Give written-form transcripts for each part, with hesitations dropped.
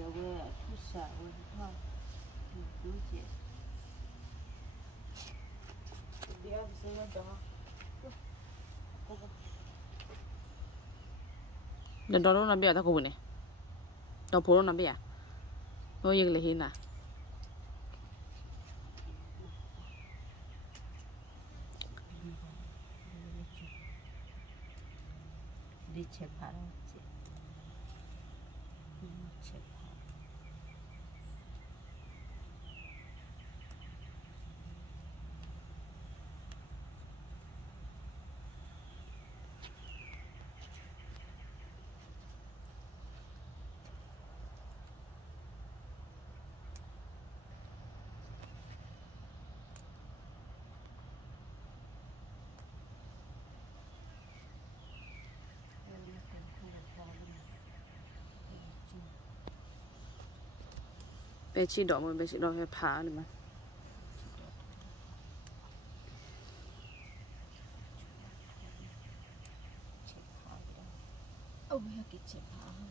有个出色，我靠，估计。别是那种。Lần đó nó làm bia ta cô này, đó phố nó làm bia, nó yên là hin à? Đi chép phá đâu chị? Chép phá. Bé chỉ đỏ mà bé chỉ đỏ phải phá nữa mà. Ông hay cái chép phá hơn.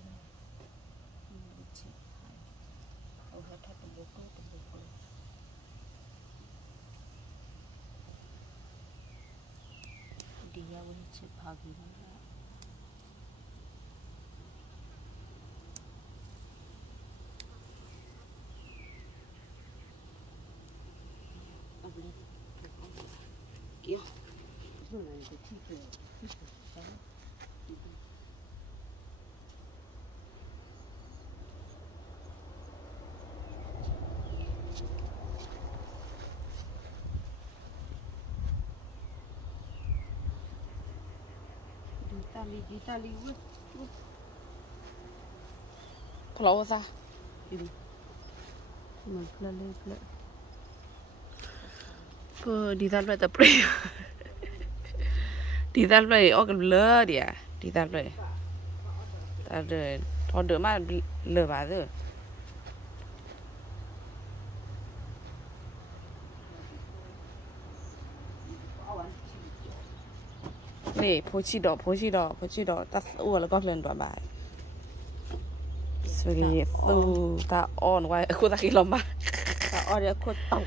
Chép phá. Ông hay thay từng bộ. Đi ra với chép phá gì đó. Kia. Cái này cái chi phí. Italy quá. Có lâu sao? Đi. Mà lên. Đi ra lại tập rồi. Đi ra lại ở cái lơ đi à? Đi ra lại. Ta rồi, thôi đỡ mà lơ bà rồi. Nè, phố chi đỏ, ta ủa là con lên đoạn bài. Rồi thì ta on qua, cô ta khi lòng ba. Ta on để cô tông.